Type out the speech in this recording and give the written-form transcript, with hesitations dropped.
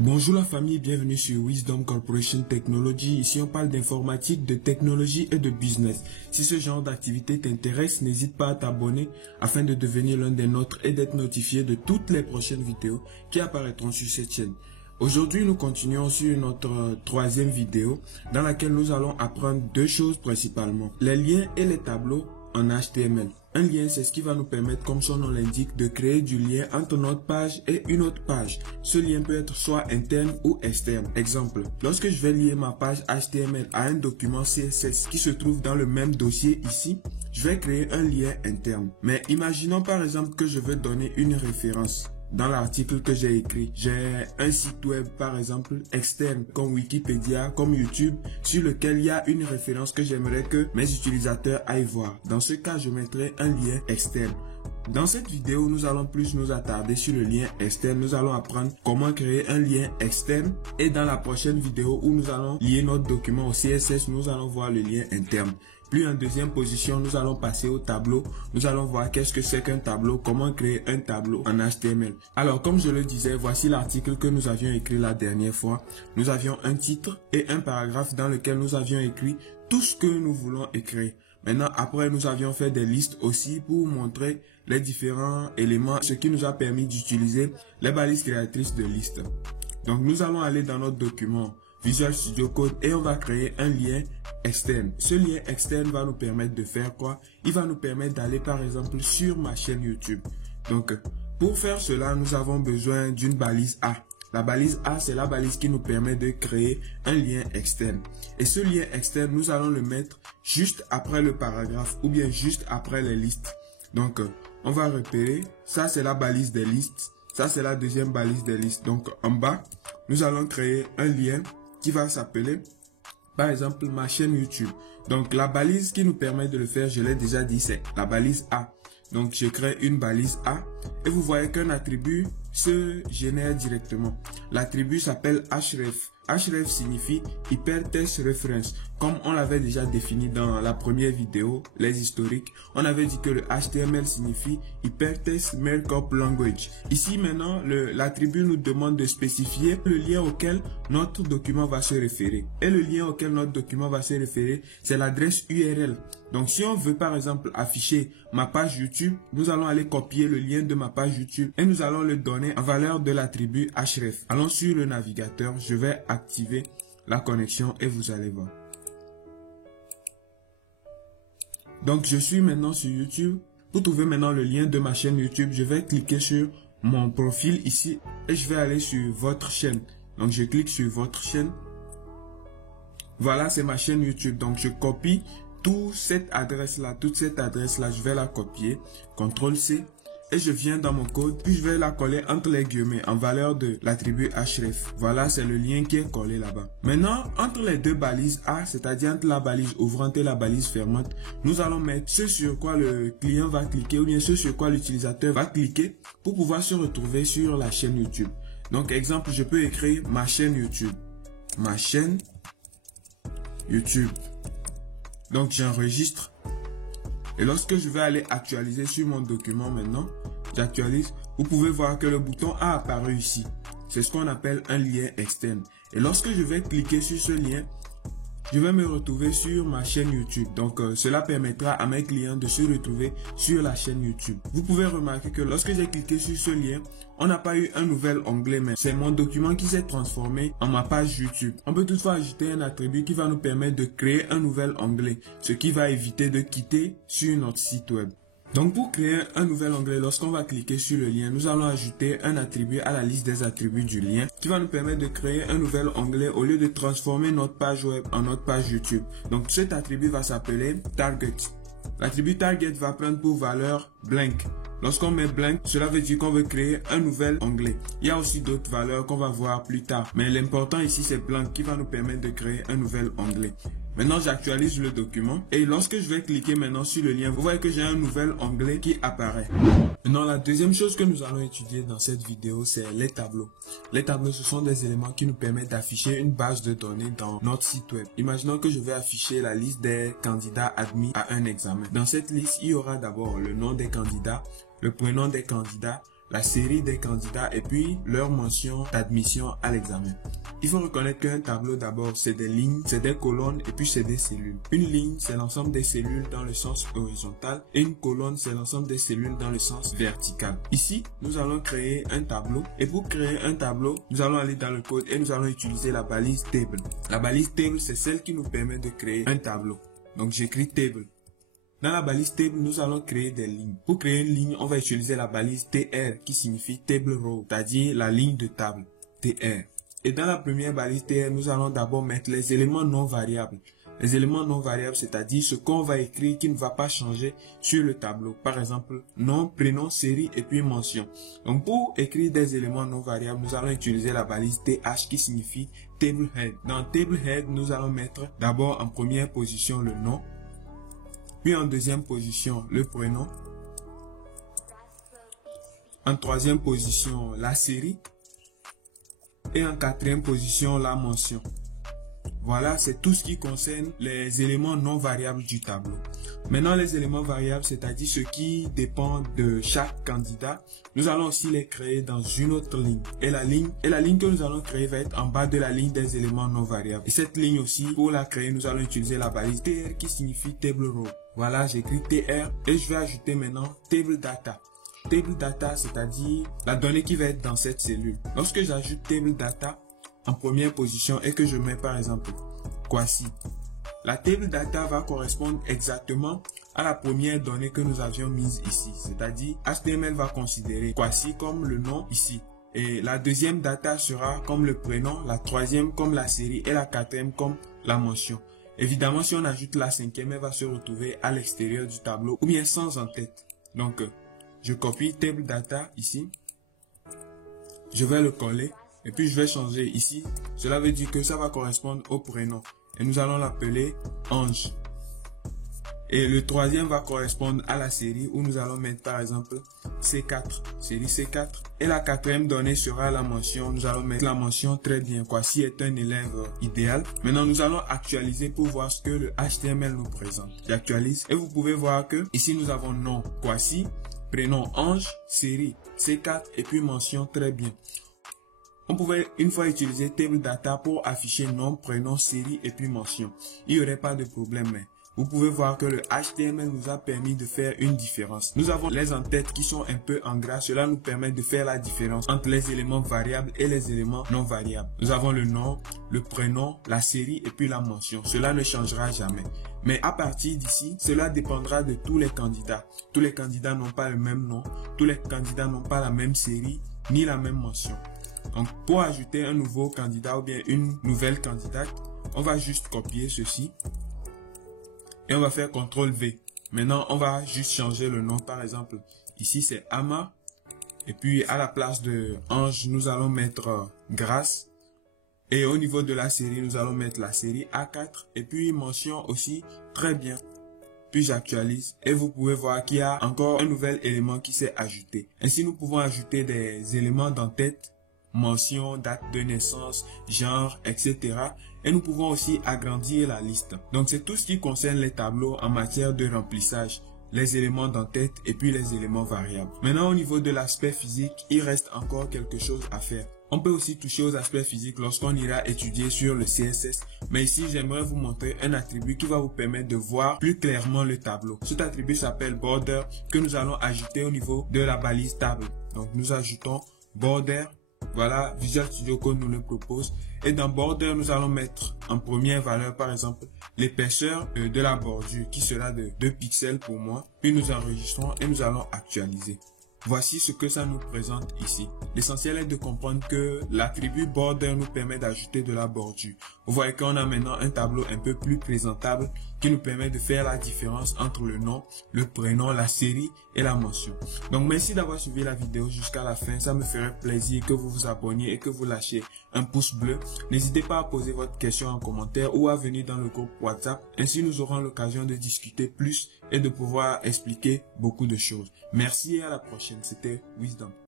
Bonjour la famille, bienvenue sur Wisdom Corporation Technology. Ici on parle d'informatique, de technologie et de business. Si ce genre d'activité t'intéresse, n'hésite pas à t'abonner afin de devenir l'un des nôtres et d'être notifié de toutes les prochaines vidéos qui apparaîtront sur cette chaîne. Aujourd'hui, nous continuons sur notre troisième vidéo dans laquelle nous allons apprendre deux choses principalement. Les liens et les tableaux en HTML. Un lien, c'est ce qui va nous permettre, comme son nom l'indique, de créer du lien entre notre page et une autre page. Ce lien peut être soit interne ou externe. Exemple, lorsque je vais lier ma page HTML à un document CSS qui se trouve dans le même dossier ici, je vais créer un lien interne. Mais imaginons par exemple que je veux donner une référence. Dans l'article que j'ai écrit, j'ai un site web par exemple externe comme Wikipédia, comme YouTube, sur lequel il y a une référence que j'aimerais que mes utilisateurs aillent voir. Dans ce cas, je mettrai un lien externe. Dans cette vidéo, nous allons plus nous attarder sur le lien externe. Nous allons apprendre comment créer un lien externe. Et dans la prochaine vidéo où nous allons lier notre document au CSS, nous allons voir le lien interne. Puis en deuxième position, nous allons passer au tableau. Nous allons voir qu'est-ce que c'est qu'un tableau, comment créer un tableau en HTML. Alors, comme je le disais, voici l'article que nous avions écrit la dernière fois. Nous avions un titre et un paragraphe dans lequel nous avions écrit tout ce que nous voulons écrire. Maintenant, après, nous avions fait des listes aussi pour montrer les différents éléments, ce qui nous a permis d'utiliser les balises créatrices de listes. Donc, nous allons aller dans notre document Visual Studio Code et on va créer un lien externe. Ce lien externe va nous permettre de faire quoi? Il va nous permettre d'aller par exemple sur ma chaîne YouTube. Donc, pour faire cela, nous avons besoin d'une balise A. La balise A, c'est la balise qui nous permet de créer un lien externe. Et ce lien externe, nous allons le mettre juste après le paragraphe ou bien juste après les listes. Donc, on va repérer, ça c'est la balise des listes, ça c'est la deuxième balise des listes. Donc, en bas, nous allons créer un lien qui va s'appeler, par exemple, ma chaîne YouTube. Donc, la balise qui nous permet de le faire, je l'ai déjà dit, c'est la balise A. Donc, je crée une balise A et vous voyez qu'un attribut se génère directement. L'attribut s'appelle href. Href signifie Hypertext Reference. Comme on l'avait déjà défini dans la première vidéo, les historiques, on avait dit que le HTML signifie Hypertext Markup Language. Ici maintenant, l'attribut nous demande de spécifier le lien auquel notre document va se référer. Et le lien auquel notre document va se référer, c'est l'adresse URL. Donc si on veut par exemple afficher ma page YouTube, nous allons aller copier le lien de ma page YouTube et nous allons le donner en valeur de l'attribut href. Allons sur le navigateur, je vais activer la connexion et vous allez voir. Donc je suis maintenant sur YouTube. Pour trouver maintenant le lien de ma chaîne YouTube, je vais cliquer sur mon profil ici et je vais aller sur votre chaîne. Donc je clique sur votre chaîne. Voilà, c'est ma chaîne YouTube. Donc je copie toute cette adresse là, je vais la copier, CTRL-C, et je viens dans mon code, puis je vais la coller entre les guillemets en valeur de l'attribut href. Voilà, c'est le lien qui est collé là-bas. Maintenant, entre les deux balises A, c'est-à-dire entre la balise ouvrante et la balise fermante, nous allons mettre ce sur quoi le client va cliquer ou bien ce sur quoi l'utilisateur va cliquer pour pouvoir se retrouver sur la chaîne YouTube. Donc, exemple, je peux écrire ma chaîne YouTube. Ma chaîne YouTube. Donc j'enregistre et lorsque je vais aller actualiser sur mon document maintenant, j'actualise, vous pouvez voir que le bouton a apparu ici. C'est ce qu'on appelle un lien externe. Et lorsque je vais cliquer sur ce lien, je vais me retrouver sur ma chaîne YouTube. Donc, cela permettra à mes clients de se retrouver sur la chaîne YouTube. Vous pouvez remarquer que lorsque j'ai cliqué sur ce lien, on n'a pas eu un nouvel onglet, mais c'est mon document qui s'est transformé en ma page YouTube. On peut toutefois ajouter un attribut qui va nous permettre de créer un nouvel onglet, ce qui va éviter de quitter sur notre site web. Donc pour créer un nouvel onglet, lorsqu'on va cliquer sur le lien, nous allons ajouter un attribut à la liste des attributs du lien qui va nous permettre de créer un nouvel onglet au lieu de transformer notre page web en notre page YouTube. Donc cet attribut va s'appeler Target. L'attribut Target va prendre pour valeur blank. Lorsqu'on met blank, cela veut dire qu'on veut créer un nouvel onglet. Il y a aussi d'autres valeurs qu'on va voir plus tard. Mais l'important ici, c'est blank qui va nous permettre de créer un nouvel onglet. Maintenant, j'actualise le document. Et lorsque je vais cliquer maintenant sur le lien, vous voyez que j'ai un nouvel onglet qui apparaît. Maintenant, la deuxième chose que nous allons étudier dans cette vidéo, c'est les tableaux. Les tableaux, ce sont des éléments qui nous permettent d'afficher une base de données dans notre site web. Imaginons que je vais afficher la liste des candidats admis à un examen. Dans cette liste, il y aura d'abord le nom des candidats, le prénom des candidats, la série des candidats et puis leur mention d'admission à l'examen. Il faut reconnaître qu'un tableau d'abord c'est des lignes, c'est des colonnes et puis c'est des cellules. Une ligne c'est l'ensemble des cellules dans le sens horizontal et une colonne c'est l'ensemble des cellules dans le sens vertical. Ici, nous allons créer un tableau et pour créer un tableau, nous allons aller dans le code et nous allons utiliser la balise table. La balise table c'est celle qui nous permet de créer un tableau. Donc j'écris table. Dans la balise table, nous allons créer des lignes. Pour créer une ligne, on va utiliser la balise TR qui signifie table row, c'est-à-dire la ligne de table, TR. Et dans la première balise TR, nous allons d'abord mettre les éléments non variables. Les éléments non variables, c'est-à-dire ce qu'on va écrire qui ne va pas changer sur le tableau. Par exemple, nom, prénom, série et puis mention. Donc pour écrire des éléments non variables, nous allons utiliser la balise TH qui signifie table head. Dans table head, nous allons mettre d'abord en première position le nom, puis en deuxième position le prénom, en troisième position la série et en quatrième position la mention. Voilà, c'est tout ce qui concerne les éléments non variables du tableau. Maintenant, les éléments variables, c'est-à-dire ce qui dépend de chaque candidat, nous allons aussi les créer dans une autre ligne. Et la ligne que nous allons créer va être en bas de la ligne des éléments non variables. Et cette ligne aussi, pour la créer, nous allons utiliser la balise TR qui signifie table row. Voilà, j'écris TR et je vais ajouter maintenant table data. Table data, c'est-à-dire la donnée qui va être dans cette cellule. Lorsque j'ajoute table data en première position et que je mets par exemple Kwasi, la table data va correspondre exactement à la première donnée que nous avions mise ici. C'est-à-dire HTML va considérer Kwasi comme le nom ici. Et la deuxième data sera comme le prénom, la troisième comme la série et la quatrième comme la mention. Évidemment, si on ajoute la cinquième, elle va se retrouver à l'extérieur du tableau ou bien sans en-tête. Donc, je copie table data ici. Je vais le coller et puis je vais changer ici. Cela veut dire que ça va correspondre au prénom. Et nous allons l'appeler Ange. Et le troisième va correspondre à la série où nous allons mettre par exemple C4, série C4. Et la quatrième donnée sera la mention. Nous allons mettre la mention très bien. Kwasi est un élève idéal. Maintenant, nous allons actualiser pour voir ce que le HTML nous présente. J'actualise et vous pouvez voir que ici nous avons nom Kwasi, prénom Ange, série C4 et puis mention très bien. On pouvait une fois utiliser table data pour afficher nom, prénom, série et puis mention. Il n'y aurait pas de problème, mais vous pouvez voir que le HTML nous a permis de faire une différence. Nous avons les en-têtes qui sont un peu en gras. Cela nous permet de faire la différence entre les éléments variables et les éléments non variables. Nous avons le nom, le prénom, la série et puis la mention. Cela ne changera jamais. Mais à partir d'ici, cela dépendra de tous les candidats. Tous les candidats n'ont pas le même nom. Tous les candidats n'ont pas la même série ni la même mention. Donc pour ajouter un nouveau candidat ou bien une nouvelle candidate, on va juste copier ceci. Et on va faire CTRL V. Maintenant, on va juste changer le nom. Par exemple, ici c'est Ama. Et puis à la place de Ange, nous allons mettre Grâce. Et au niveau de la série, nous allons mettre la série A4. Et puis mention aussi très bien. Puis j'actualise. Et vous pouvez voir qu'il y a encore un nouvel élément qui s'est ajouté. Ainsi, nous pouvons ajouter des éléments d'en-tête, mention, date de naissance, genre, etc. Et nous pouvons aussi agrandir la liste. Donc c'est tout ce qui concerne les tableaux en matière de remplissage, les éléments d'en-tête et puis les éléments variables. Maintenant au niveau de l'aspect physique, il reste encore quelque chose à faire. On peut aussi toucher aux aspects physiques lorsqu'on ira étudier sur le CSS. Mais ici, j'aimerais vous montrer un attribut qui va vous permettre de voir plus clairement le tableau. Cet attribut s'appelle Border que nous allons ajouter au niveau de la balise table. Donc nous ajoutons Border. Voilà, Visual Studio Code nous le propose. Et dans Border, nous allons mettre en première valeur, par exemple, l'épaisseur de la bordure qui sera de 2 pixels pour moi. Puis nous enregistrons et nous allons actualiser. Voici ce que ça nous présente ici. L'essentiel est de comprendre que l'attribut border nous permet d'ajouter de la bordure. Vous voyez qu'on a maintenant un tableau un peu plus présentable qui nous permet de faire la différence entre le nom, le prénom, la série et la mention. Donc merci d'avoir suivi la vidéo jusqu'à la fin. Ça me ferait plaisir que vous vous abonniez et que vous lâchiez un pouce bleu. N'hésitez pas à poser votre question en commentaire ou à venir dans le groupe WhatsApp. Ainsi nous aurons l'occasion de discuter plus et de pouvoir expliquer beaucoup de choses. Merci et à la prochaine. C'était Wisdom.